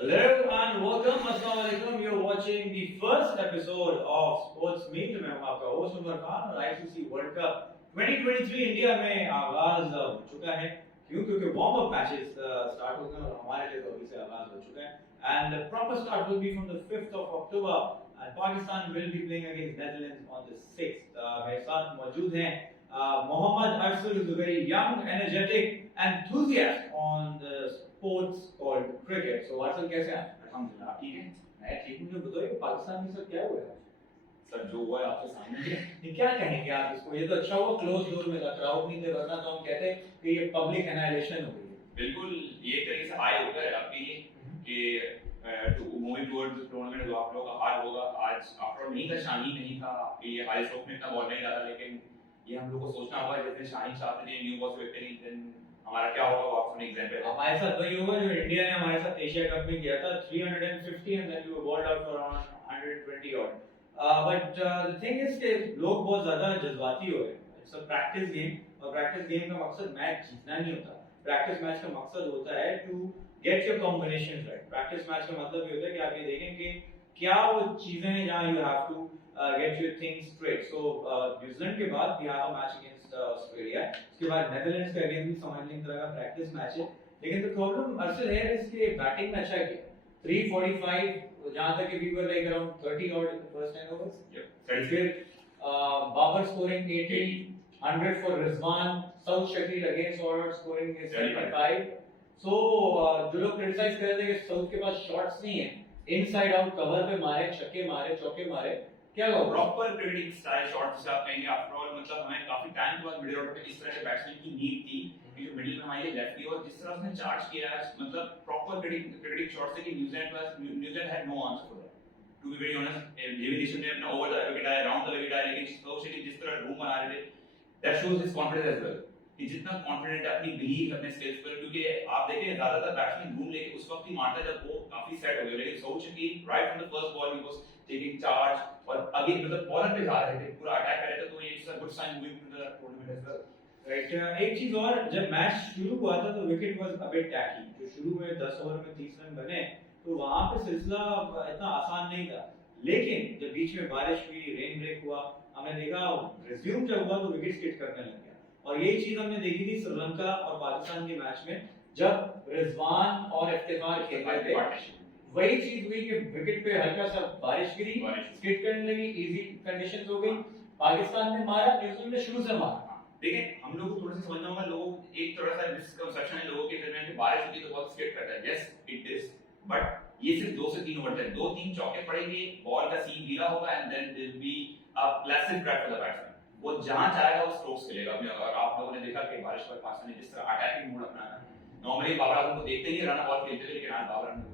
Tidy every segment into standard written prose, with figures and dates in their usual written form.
Hello and welcome. Assalamu alaikum. You're watching the first episode of Sports Meet. मैं हूं आपका host Umar Khan और ICC world cup 2023 India में आगाज हो चुका है। क्यों? क्योंकि वार्म अप मैचेस स्टार्ट हो गए और हमारे लिए तो अभी से आगाज हो चुका है। And the proper start will be from the 5th of October and Pakistan will be playing against Netherlands on the 6th. मेरे साथ मौजूद हैं Mohammad Arsul, who's a very young, energetic enthusiast on the sports called cricket. So Arsul, कैसे हैं? अल्हम्दुलिल्लाह ठीक है। मैं ठीक हूँ। बताइए पाकिस्तान में सब क्या हुआ है? सर जो हुआ है आपके सामने है। ये क्या कहेंगे आप इसको? ये तो अच्छा हुआ क्लोज डोर में था, क्राउड नहीं थे, वरना तो हम कहते कि ये पब्लिक एनाइलेशन हो गई है। बिल्कुल ये एक तरीके से हाई होकर है आपके लिए कि मूविंग टुवर्ड्स टूर्नामेंट जो आप लोगों का हार होगा। आज आफ्टर नहीं था, शाही नहीं था आपके ये हाई स्ट्रोक में इतना बॉल नहीं डाला, लेकिन ये हम लोग को सोचना होगा जैसे शाही चाहते थे न्यू बॉल विक्ट्री, देन हमारा क्या होगा वो आपको एग्जांपल है। हमारे साथ वही होगा जो इंडिया ने हमारे साथ एशिया कप में किया था, 350 and then we were bowled out for around 120 odd. But the thing is कि लोग बहुत ज्यादा जज्बाती हो रहे हैं। इट्स अ प्रैक्टिस गेम और प्रैक्टिस गेम का मकसद मैच जीतना नहीं होता। प्रैक्टिस मैच का मकसद होता है to get your combinations right. Practice match का मतलब ये होता है कि आप ये देखें कि क्या वो चीजें हैं जहां you have to get your things straight. So New Zealand के बाद we have a match against Australia, उसके बाद नेदरलैंड्स का अगेंस्ट भी समझ लें तरह का प्रैक्टिस मैच है। लेकिन द प्रॉब्लम अरसल है इसके बैटिंग में अच्छा किया 345, जहां तक कि we were like around 30 odd in the first 10 overs. फिर Babar scoring 80, 100 for Rizwan, Saud Shakeel against order scoring is 75। So जो लोग क्रिटिसाइज कर रहे थे कि साउथ के पास शॉट्स नहीं है, इनसाइड आउट कवर पे मारे, छक्के मारे, चौके मारे, क्या हुआ? प्रॉपर क्रिकेटिंग स्टाइल शॉट जिसे आप कहेंगे। आफ्टर ऑल मतलब हमें काफी टाइम के बाद मिडिल ऑर्डर पे इस तरह के बैट्समैन की नीड थी कि जो मिडिल में हमारे लेफ्टी और जिस तरह उसने चार्ज किया है, मतलब प्रॉपर क्रिकेटिंग शॉट से कि New Zealand had no answer for that. To be very honest, जेवी निशन ने अपना ओवर द विकेट आया, राउंड द विकेट आया, लेकिन साउथ शकील जिस तरह रूम बना रहे थे, that shows his confidence as well कि जितना कॉन्फिडेंट है अपनी बिलीव अपने स्किल्स पर। क्योंकि आप देखें ज्यादातर बैट्समैन घूम लेके उस वक्त ही मारता जब वो काफी सेट हो गया, लेकिन south Shakeel right from the first ball he was taking charge और आगे मतलब बॉलर पे जा रहे थे, पूरा अटैक कर रहे थे। तो ये it's a good sign moving to the tournament as well right. एक चीज और, जब मैच शुरू हुआ था तो wicket was a bit tacky. जो शुरू में 10 ओवर में 30 रन बने तो वहां पे सिलसिला इतना आसान नहीं था। लेकिन जब बीच में बारिश हुई, रेन ब्रेक हुआ, हमने देखा रिज्यूम जब हुआ तो विकेट हिट करने लग गया। और यही चीज हमने देखी थी श्रीलंका और पाकिस्तान के मैच में, जब रिजवान और इफ्तिखार खेल रहे थे। वही चीज हुई कि विकेट पे हल्का सा बारिश गिरी, स्किट करने लगी, इजी कंडीशंस हो गई, पाकिस्तान ने मारा, न्यूजीलैंड ने शुरू से मारा। देखिए हम लोग को थोड़ा सा समझना होगा, लोग एक थोड़ा सा मिसकंसेप्शन है लोगों के दरमियान कि बारिश होती है तो बहुत स्किट करता है। यस इट इज, बट ये सिर्फ 2 से 3 ओवर तक 2-3 चौके पड़ेंगे, बॉल का सीम गीला होगा and then there will be a pleasant track for the batsman. वो जहां चाहेगा वो स्ट्रोक्स खेलेगा। और आप लोगों ने देखा कि बारिश पर पाकिस्तान ने जिस तरह अटैकिंग मोड अपनाया, नॉर्मली बाबर आजम को देखते ही रन बॉल खेलते थे, लेकिन आज बाबर आजम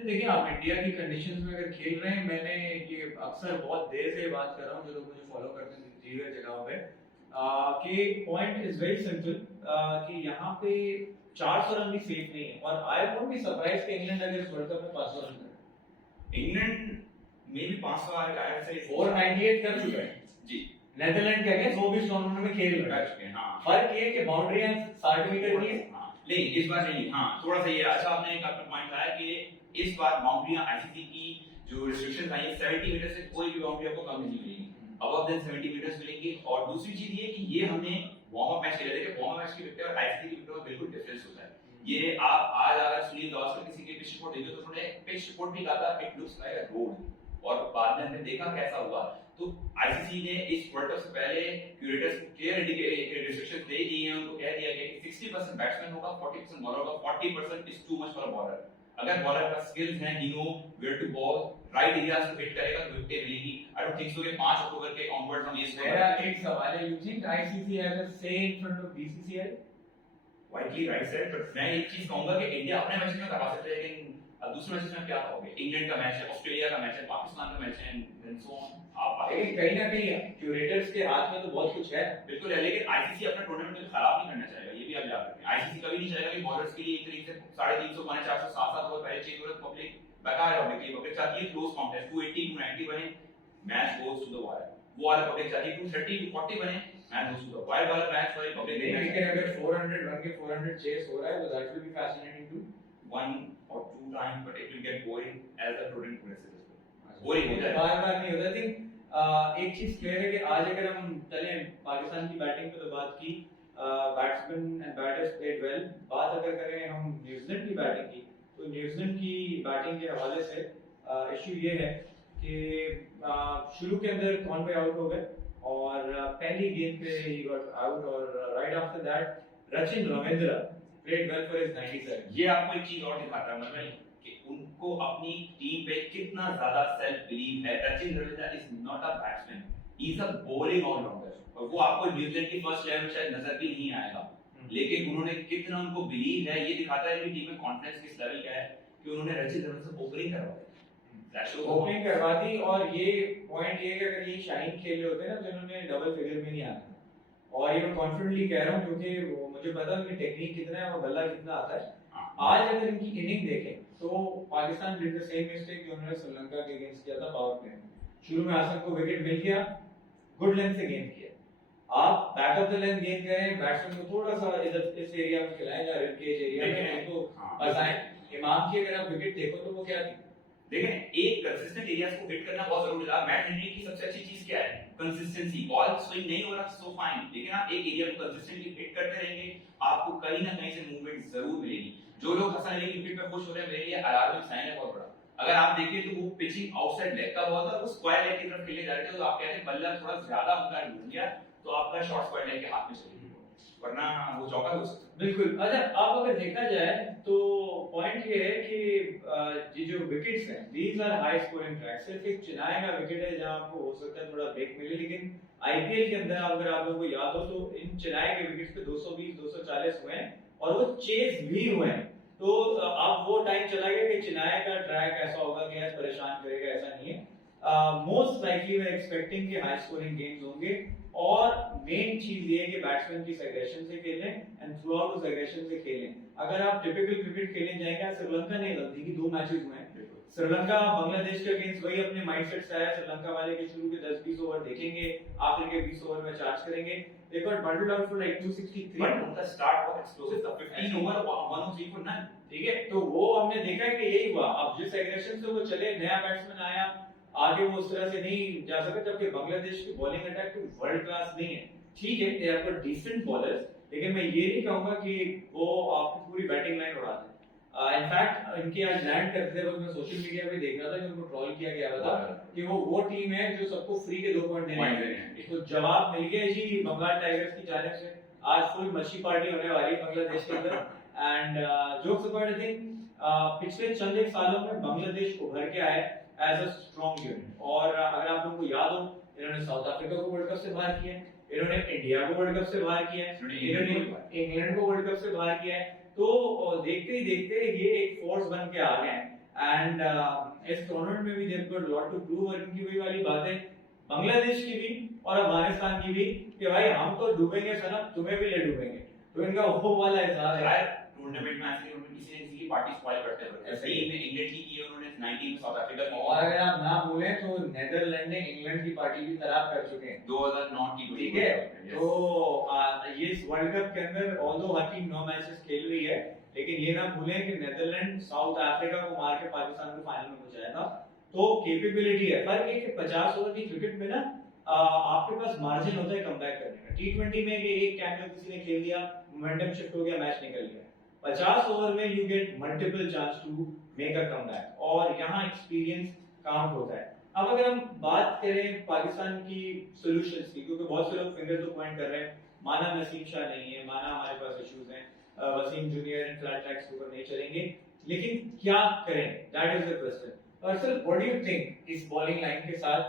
देखिए आप इंडिया की कंडीशंस में अगर खेल रहे हैं, मैंने ये अक्सर बहुत देर से बात कर रहा हूँ, जो लोग मुझे फॉलो करते हैं दीगर जगहों पे, कि पॉइंट इज वेरी सिंपल कि यहाँ पे 400 रन भी सेफ नहीं है। और आई वोंट बी सरप्राइज कि इंग्लैंड अगर इस वर्ल्ड कप में 500 रन करे। इंग्लैंड में भी 500 आएगा, आई से 498 कर चुका है जी। नेदरलैंड के अगेंस्ट वो भी टूर्नामेंट में खेल रहे हैं। हां, फर्क ये है कि बाउंड्रियां 60 मीटर की है। हां, लेकिन इस बार नहीं। हां, थोड़ा सा ये अच्छा आपने एक अपना पॉइंट लाया कि इस बार बाउंड्रियां आईसीसी की जो रिस्ट्रिक्शंस आई है 70 मीटर से कोई भी बाउंड्री आपको कम नहीं मिलेगी, अबव देन 70 मीटर्स मिलेंगी। और दूसरी चीज ये कि ये हमने वार्म अप मैच खेले थे कि वार्म अप मैच की विकेट और आईसीसी की विकेट में बिल्कुल डिफरेंस होता है। ये आप आज अगर सुनील गावस्कर किसी के पिच रिपोर्ट देखो तो उन्होंने पिच रिपोर्ट भी कहा था it looks like a road, और बाद में हमने देखा कैसा हुआ। तो आईसीसी ने इस वर्ल्ड कप से पहले क्यूरेटर्स को क्लियर रिस्ट्रिक्शंस दे दी हैं, उनको कह दिया गया कि 60% बैट्समैन होगा, 40% बॉलर होगा, 40% is too much for a bowler. अगर बॉलर का स्किल्स हैं, he know where to bowl, right areas पे हिट करेगा तो विकेट मिलेगी। आई डोंट थिंक सो कि 5 अक्टूबर के ऑनवर्ड्स हम ये मेरा एक सवाल है, you think ICC has a say in front of BCCI? Vitally right said, but मैं एक चीज कहूंगा कि इंडिया अपने मैच में करवा सकते हैं, लेकिन दूसरे मैच में क्या कहोगे? इंग्लैंड का मैच है, ऑस्ट्रेलिया का मैच है, पाकिस्तान का मैच है एंड सो ऑन। आप कहीं ना कहीं क्यूरेटर्स के हाथ में तो बहुत कुछ है। बिल्कुल है, लेकिन आईसीसी अपना टूर्नामेंट में खराब नहीं करना चाहेगा, ये भी आप याद रखें। आईसीसी कभी नहीं चाहेगा कि बॉलर्स के लिए एक तरीके से 350 पौने 400 7-7 ओवर पहले चेक हो, पब्लिक बेकार है। पब्लिक चाहती है क्लोज कॉन्टेस्ट 280 290 बने, match goes to the wire. वो वाला पब्लिक चाहती है 230 240 बने, match goes to the wire वाला मैच वाली पब्लिक। लेकिन अगर 400 रन के 400 चेस हो रहा है तो that will be fascinating too. one or two times, but it will get boring as the tournament progresses as well. Boring हो जाएगा. बार-बार नहीं होता. I think एक चीज क्लियर है कि आज अगर हम चले पाकिस्तान की बैटिंग पे तो बात की, batsman and batters played well. बात अगर करें हम न्यूजीलैंड की बैटिंग की, तो न्यूजीलैंड की बैटिंग के हवाले से इशू ये है कि शुरू के अंदर कॉनवे आउट हो गए और पहली गेंद पे ही गॉट आउट और right after that Rachin Ravindra played well for his 97. ये आपको एक चीज और दिखाता है मतलब कि उनको अपनी टीम पे कितना ज्यादा सेल्फ बिलीव है. Rachin Ravindra is not a batsman, he is a bowling allrounder. और वो आपको न्यूजीलैंड की फर्स्ट 11 में शायद नजर भी नहीं आएगा, लेकिन उन्होंने कितना उनको बिलीव है ये दिखाता है कि टीम में कॉन्फिडेंस किस लेवल का है कि उन्होंने रचिन रविंद्र से ओपनिंग करवाई. ओपनिंग करवा दी. और ये पॉइंट ये कि अगर ये शाहीन खेल रहे होते ना तो इन्होंने डबल फिगर में नहीं आना. और ये मैं कॉन्फिडेंटली कह रहा हूं क्योंकि मुझे पता है उनकी टेक्निक कितना है और बल्ला कितना आता है. आज अगर इनकी इनिंग देखें तो Pakistan did the same mistake जो उन्होंने श्रीलंका के अगेंस्ट किया था पावर प्ले में. शुरू में हासन को विकेट मिल गया, गुड लेंथ से गेंद किया. आप बैक ऑफ द लेंथ गेंद करें, बैट्समैन को थोड़ा सा इधर इस एरिया में खिलाएं या रिब केज एरिया में तो बजाएं. इमाम की अगर आप विकेट देखो तो वो क्या थी. देखें एक कंसिस्टेंट एरियाज को हिट करना बहुत जरूरी है. मैट हेनरी की सबसे अच्छी चीज क्या है? कंसिस्टेंसी. बॉल स्विंग नहीं हो रहा सो फाइन, लेकिन आप एक एरिया को कंसिस्टेंटली हिट करते रहेंगे, आपको कहीं ना कहीं से मूवमेंट जरूर मिलेगी. जो लोग हसन अली की विकेट पे खुश हो रहे हैं, मेरे लिए अलार्मिंग साइन है बहुत बड़ा. अगर आप देखें तो वो पिचिंग आउटसाइड लेग का बॉल था, वो स्क्वायर लेग की तरफ खेले जा रहे थे, तो आप कहते हैं बल्ला थोड़ा ज्यादा उनका ढूंढ गया तो आपका शॉर्ट स्क्वायर लेग के हाथ में चली गई, वरना वो चौका हो सकता. बिल्कुल. अच्छा, अब अगर देखा जाए तो पॉइंट ये है कि ये जो विकेट्स हैं these are high scoring tracks. सिर्फ एक चिनाई का विकेट है जहां आपको हो सकता है थोड़ा ब्रेक मिले, लेकिन आईपीएल के अंदर अगर आप लोगों को याद हो तो इन चिनाई के विकेट्स पे 220 240 हुए हैं और वो चेज भी हुए हैं. तो अब वो टाइम चला गया कि चिनाई का ट्रैक ऐसा होगा कि ऐसा परेशान करेगा, ऐसा नहीं है. Most likely we are expecting कि हाई स्कोरिंग गेम्स होंगे और मेन चीज ये है कि बैट्समैन की एग्रेशन से खेलें एंड थ्रू आउट उस एग्रेशन से खेलें. अगर आप टिपिकल क्रिकेट खेलने जाएंगे, श्रीलंका नहीं गलती की 2 मैचेस हुए हैं. श्रीलंका बांग्लादेश के अगेंस्ट वही अपने माइंडसेट से आया. श्रीलंका वाले के शुरू के 10-20 ओवर देखेंगे, आखिर के 20 ओवर में चार्ज करेंगे. They got bundled out for like 263. But उनका स्टार्ट बहुत एक्सप्लोसिव था, 15 ओवर 103 फॉर नन. ठीक है, तो वो हमने देखा है कि यही हुआ. अब जिस एग्रेशन से वो चले, नया बैट्समैन आया, आगे वो उस तरह से नहीं जा सका. जबकि बांग्लादेश की बॉलिंग अटैक तो वर्ल्ड क्लास नहीं है. ठीक है, they are got decent bowlers, लेकिन मैं ये नहीं कहूंगा कि वो आपकी पूरी बैटिंग लाइन उड़ा दें. इनफैक्ट इनके आज लैंड करते वक्त मैं सोशल मीडिया पे देख रहा था कि उनको ट्रोल किया गया था कि वो टीम है जो सबको फ्री के 2 पॉइंट देने हैं. तो जवाब मिल गया जी बंगाल टाइगर्स की जानिब से. आज फुल मच्छी पार्टी होने वाली है बांग्लादेश के अंदर. And jokes apart, I think पिछले चंद एक सालों में बांग्लादेश उभर के आए एज अ स्ट्रॉन्ग यूनिट. और अगर आप लोगों को याद हो, इन्होंने साउथ अफ्रीका को वर्ल्ड कप से बाहर किया है, इन्होंने इंडिया को वर्ल्ड कप से बाहर किया है, इन्होंने इंग्लैंड को वर्ल्ड कप से बाहर किया है. तो देखते ही देखते ये एक फोर्स बन के आ गए हैं. एंड इस टूर्नामेंट में भी they have got lot to prove. और इनकी वही वाली बात है बांग्लादेश की भी और अफगानिस्तान की भी कि भाई हम तो डूबेंगे सनम, तुम्हें भी ले डूबेंगे. तो इनका वो वाला हिसाब है. टूर्नामेंट में ऐसे उन्होंने किसी न किसी की पार्टी स्पॉइल करते हैं. ऐसे ही में इंग्लैंड की उन्होंने 19 में साउथ अफ्रीका की. और अगर आप ना भूलें तो नेदरलैंड ने इंग्लैंड की पार्टी भी खराब कर चुके हैं 2009 की. ठीक है, तो ये इस वर्ल्ड कप के अंदर ऑल्दो हर टीम 9 मैचेस खेल रही है, लेकिन ये ना भूलें कि नेदरलैंड साउथ अफ्रीका को मार के पाकिस्तान को फाइनल में पहुंचाया था. तो कैपेबिलिटी है. फर्क ये कि 50 ओवर की क्रिकेट में ना आपके पास मार्जिन होता है कमबैक करने का. टी20 में कि एक कैमियो किसी ने खेल दिया, मोमेंटम शिफ्ट हो गया, मैच निकल गया. 50 ओवर में you get multiple chance to make a comeback और यहाँ एक्सपीरियंस काउंट होता है. अब अगर हम बात करें पाकिस्तान की सॉल्यूशंस की, क्योंकि बहुत से लोग फिंगर तो पॉइंट कर रहे हैं, माना नसीम शाह नहीं है, माना हमारे पास इश्यूज हैं, वसीम जूनियर इन फ्लैट ट्रैक्स के ऊपर नहीं चलेंगे, लेकिन क्या करें? That is the question. Arshad, what do you think इस बॉलिंग लाइन के साथ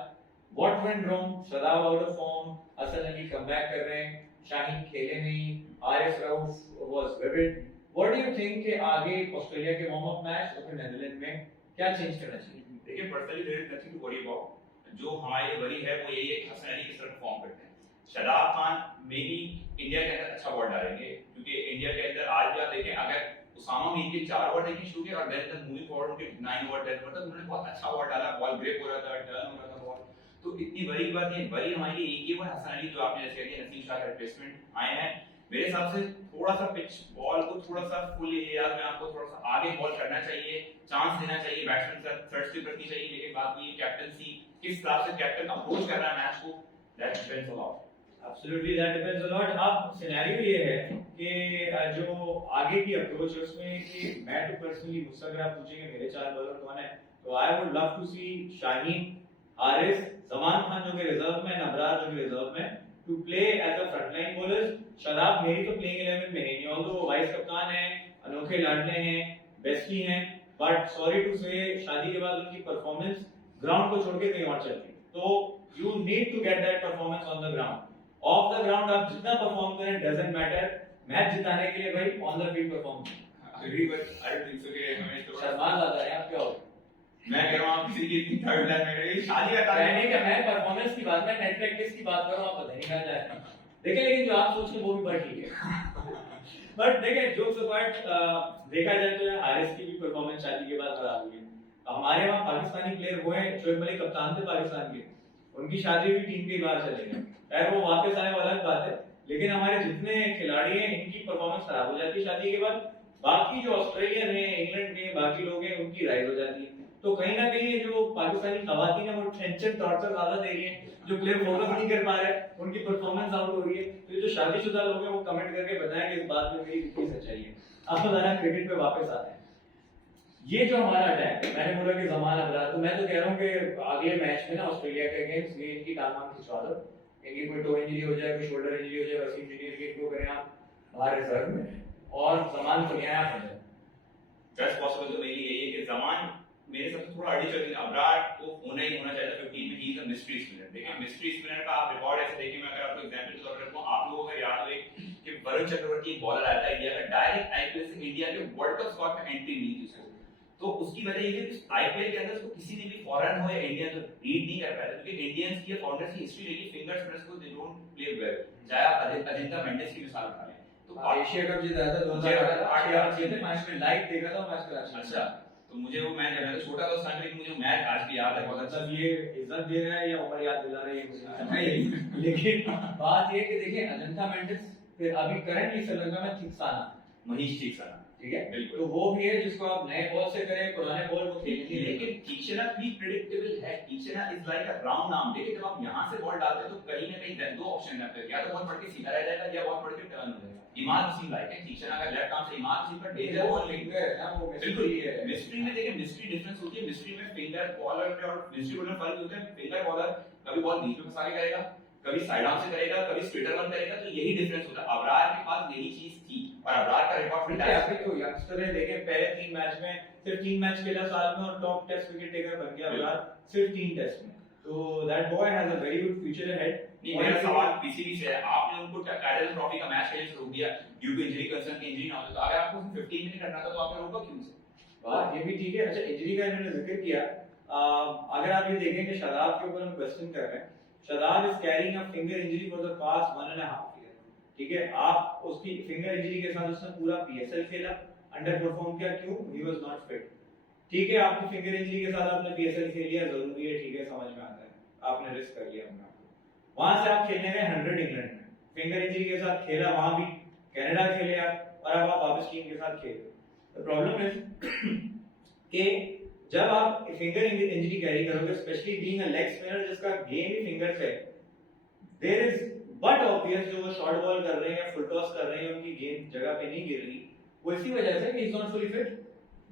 what went wrong? Shadab out of form, Hasan Ali comeback कर रहे हैं, शाहीन खेले नहीं, Arif Rauf was vivid. What do you think कि आगे ऑस्ट्रेलिया के वार्म अप मैच और फिर नीदरलैंड में क्या चेंज करना चाहिए? देखिए personally there is nothing to worry about. जो हमारे वरी है वो यही है कि हसन अली किस तरह परफॉर्म करते हैं. Shadab Khan may be India के अंदर अच्छा बॉल डालेंगे, क्योंकि इंडिया के अंदर आज भी आप देखें, अगर उसामा मीर के 4 ओवर देखिए शुरू के और देन तक मूविंग फॉरवर्ड उनके 9 ओवर 10 ओवर तक उन्होंने बहुत अच्छा बॉल डाला. बॉल ब्रेक हो रहा था, टर्न हो रहा था बॉल. तो इतनी बड़ी बात नहीं, बड़ी हमारी एक ही वो हसन अली जो आपने जैसे कहा नसीम शाह का रिप्लेसमेंट आए हैं. मेरे हिसाब से थोड़ा सा पिच बॉल को थोड़ा सा फुल एरियाज में आपको थोड़ा सा आगे बॉल करना चाहिए, चांस देना चाहिए, बैट्समैन से थर्ड स्लिप रखनी चाहिए। लेकिन बात ये कैप्टनसी किस हिसाब से कैप्टन अप्रोच कर रहा है मैच को, that depends a lot. Absolutely, that depends a lot. अब सिनेरियो ये है कि जो आगे की अप्रोच है उसमें कि मैं तो पर्सनली मुझसे अगर आप पूछेंगे मेरे 4 बॉलर कौन है, तो I would love to see Shaheen, Haris, Zaman Khan जो कि रिजर्व में, नबरार जो कि रिजर्व में, to play as a frontline bowlers. Shadab मेरी तो प्लेइंग 11 में है नहीं, ऑल्दो वाइस कप्तान है, अनोखे लाडले हैं, बेस्टी हैं, बट सॉरी टू से शादी के बाद उनकी परफॉर्मेंस ग्राउंड को छोड़ के कहीं और चलती है। तो you need to get that performance on the ground. Off the ground आप जितना परफॉर्म करें डजंट मैटर, मैच जिताने के लिए भाई ऑन द फील्ड परफॉर्म करें। Agree but I don't think so कि हमें तो शर्मा ज्यादा है आप क्या हो, मैं कह रहा हूं आप किसी की इतनी थर्ड लाइन में रही शादी का कहने का मैं परफॉर्मेंस की बात, मैं नेट प्रैक्टिस की बात कर रहा हूं, आप पता नहीं कहां जाए। देखिए लेकिन जो आप सोच रहे हैं वो भी बात ठीक है। बट देखिए जोक्स अपार्ट, देखा जाए तो हारिस की भी परफॉर्मेंस शादी के बाद खराब हुई है। हमारे वहां पाकिस्तानी प्लेयर हुए हैं, शोएब मलिक कप्तान थे पाकिस्तान के, उनकी शादी भी टीम के बाहर चले गए, खैर वो वापस आए वो अलग बात है। लेकिन हमारे जितने खिलाड़ी हैं इनकी परफॉर्मेंस खराब हो जाती है शादी के बाद, बाकी जो ऑस्ट्रेलियन है, इंग्लैंड के बाकी लोग हैं उनकी राइज हो जाती है। तो कहीं ना कहीं जो पाकिस्तानी खवातीन है वो टेंशन टॉर्चर ज्यादा दे रही है, जो प्लेयर फोकस नहीं कर पा रहे हैं उनकी परफॉर्मेंस आउट हो रही है। तो ये जो शादीशुदा लोग हैं वो कमेंट करके बताएं कि इस बात में मेरी कितनी सच्चाई है। अब तो जरा क्रिकेट पे वापस आते हैं। ये जो हमारा अटैक है, मैंने बोला कि जमान अबरार, तो मैं तो कह रहा हूँ कि अगले मैच में ना ऑस्ट्रेलिया के अगेंस्ट ये इनकी टांग खिंचवा दो, इनकी कोई टो इंजरी हो जाए, कोई शोल्डर इंजरी हो जाए, वसीम जूनियर की इनको करें आप बाहर रिजर्व में और जमान को नया हो जाए। बेस्ट पॉसिबल तो मेरी यही है कि जमान मेरे सबसे थोड़ा अर्ली चॉइस है। अबरार को होना ही होना चाहिए 15 में, ही इज अ मिस्ट्री स्पिनर। देखिए मिस्ट्री स्पिनर का आप रिकॉर्ड ऐसे देखिए, मैं अगर आपको एग्जांपल के तौर पर रखूं, आप लोगों को याद हो कि वरुण चक्रवर्ती एक बॉलर आया था इंडिया का, डायरेक्ट आईपीएल से इंडिया के वर्ल्ड कप स्क्वाड में एंट्री मिली थी उसको। तो उसकी वजह ये है कि आईपीएल के अंदर उसको किसी ने भी फॉरेन हो या इंडियन तो रीड नहीं कर पाया, क्योंकि इंडियंस की फाउंडर्स की हिस्ट्री रही फिंगर स्पिनर्स को दे डोंट प्ले वेल। चाहे आप अजिंक्य मेंडिस की मिसाल उठा लें, तो एशिया कप जीता था 2008 या जीते मैच में, लाइव देखा था मैच कराची। अच्छा, तो मुझे वो मैच याद है, छोटा था लेकिन मुझे मैच आज भी याद है बहुत अच्छा। मतलब ये इज्जत दे रहा है या उम्र याद दिला रहा है ये मुझे नहीं, लेकिन बात ये कि देखिए अजिंक्य मेंडिस, फिर अभी करंटली श्रीलंका में थिक्साना, मनीष थिक्साना, ठीक है, बिल्कुल। तो वो भी है जिसको आप नए बॉल से करें, पुराने बॉल को खेलने, लेकिन थिक्साना भी प्रेडिक्टेबल है। Theekshana is like a round नाम। देखिए जब आप यहां से बॉल डालते हैं तो कहीं ना कहीं दो ऑप्शन रहते हैं, या तो बॉल पड़ के सीधा रह जाएगा या बॉल पड़ के टर्न हो जाएगा। इमाद हसीन लाइक है थिक्साना का लेफ्ट आर्म से इमाद हसीन पर डेंजर बॉल फिंगर है ना, वो मिस्ट्री है। मिस्ट्री में देखिए मिस्ट्री डिफरेंस होती है, मिस्ट्री में फिंगर बॉलर में और मिस्ट्री बॉलर फर्क होता है। फिंगर बॉलर कभी बॉल बीच में फंसा के करेगा, कभी साइड आर्म से करेगा, कभी स्ट्रेटर वन करेगा, तो यही डिफरेंस होता है। अबरार के पास यही चीज थी और अबरार का रिकॉर्ड भी अभी तो यंगस्टर है, देखें पहले 3 मैच में सिर्फ 3 मैच खेला साल में और टॉप टेस्ट विकेट टेकर बन गया अबरार सिर्फ 3 टेस्ट में। तो that boy has a very good future ahead. नहीं, मेरा सवाल पीसीबी से है, आपने उनको टाइटल ट्रॉफी का मैच खेलने से रोक दिया ड्यू टू इंजरी कंसर्न की इंजरी ना हो, तो अगर आपको 15 मिनट करना था तो आपने रोका क्यों से? बात ये भी ठीक है। अच्छा इंजरी का इन्होंने जिक्र किया, अगर आप ये देखें कि शादाब के ऊपर हम क्वेश्चन कर रहे हैं, Shadab is carrying a finger injury for the past 1.5 year, ठीक है। आप उसकी फिंगर इंजरी के साथ उसने पूरा पीएसएल खेला, अंडर परफॉर्म किया, क्यों? ही वाज नॉट फिट, ठीक है। आपकी फिंगर इंजरी के साथ आपने पीएसएल खेल लिया, जरूरी है, ठीक है, समझ में आता है, आपने रिस्क कर लिया अपना। वहां से आप खेलने गए 100 इंग्लैंड में, फिंगर इंजरी के साथ खेला, वहां भी कनाडा खेले आप, और अब आप वापस टीम के साथ खेल। द प्रॉब्लम इज कि जब आप फिंगर इंजरी कैरी करोगे, specially being a leg spinner जिसका गेम ही फिंगर से, देयर इज बट ऑब्वियस जो वो शॉर्ट बॉल कर रहे हैं या फुल टॉस कर रहे हैं, उनकी गेंद जगह पे नहीं गिर रही, वो इसी वजह से कि is not fully fit.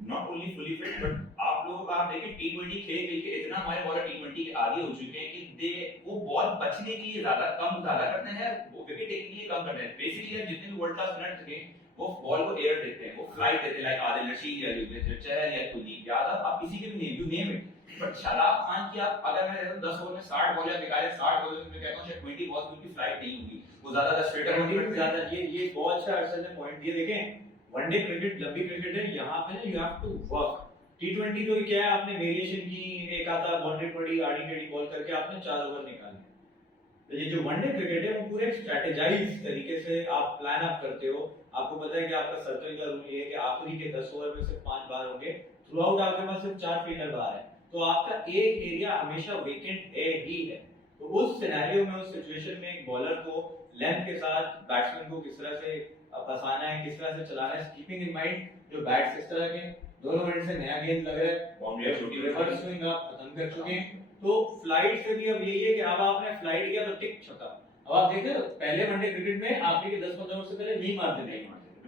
Not only fully fit but आप लोगों का आप देखिए टी20 खेल के इतना हमारे बॉलर टी20 के आदी हो चुके हैं कि वो बॉल बचने के लिए ज्यादा करते हैं, वो विकेट टेक के लिए कम करते हैं। बेसिकली जितने भी वर्ल्ड क्लास स्पिनर थे वो बॉल को एयर देते हैं, वो फ्लाइट देते हैं, लाइक आदिल रशीद या युजवेंद्र चहल या कुलदीप यादव, आप किसी के भी name you name it. But Shadab Khan की आप अगर मैं 10 ओवर में 60 बॉल या निकाले 60 बॉल में कहता हूं शायद 20 बॉल्स उनकी फ्लाइट नहीं होगी, वो ज्यादा स्ट्रेटर होगी ज्यादा। ये बहुत अच्छा अरशद ने पॉइंट दिया। देखें वनडे क्रिकेट लंबी क्रिकेट है, यहाँ पे ना यू हैव टू वर्क। टी20 तो क्या है, आपने वेरिएशन की, एक आता बाउंड्री पड़ी आड़ी टेढ़ी बॉल करके आपने 4 ओवर निकाले। तो ये जो वनडे क्रिकेट है वो पूरे स्ट्रेटेजाइज तरीके से आप प्लान अप करते हो। आपको पता है कि आपका सर्कल का रूल ये है कि आखिरी के 10 ओवर में सिर्फ 5 बार होंगे, थ्रू आउट आपके पास सिर्फ 4 फील्डर बाहर है, तो आपका एक एरिया हमेशा वेकेंट है ही है। तो उस सिनेरियो में, उस सिचुएशन में एक बॉलर को लेंथ के साथ बैट्समैन को किस तरह से फंसाना है, किस तरह से चलाना है, कीपिंग इन माइंड जो बैट्स इस तरह के दोनों एंड से नया गेंद लग रहा है, बाउंड्री छोटी रिवर्स स्विंग आप खत्म कर चुके हैं। तो फ्लाइट से भी अब यही है कि अब आपने फ्लाइट किया तो टिक छक्का। अब आप देख रहे हो पहले वनडे क्रिकेट में आखिरी के 10-15 ओवर से पहले नहीं मारते थे,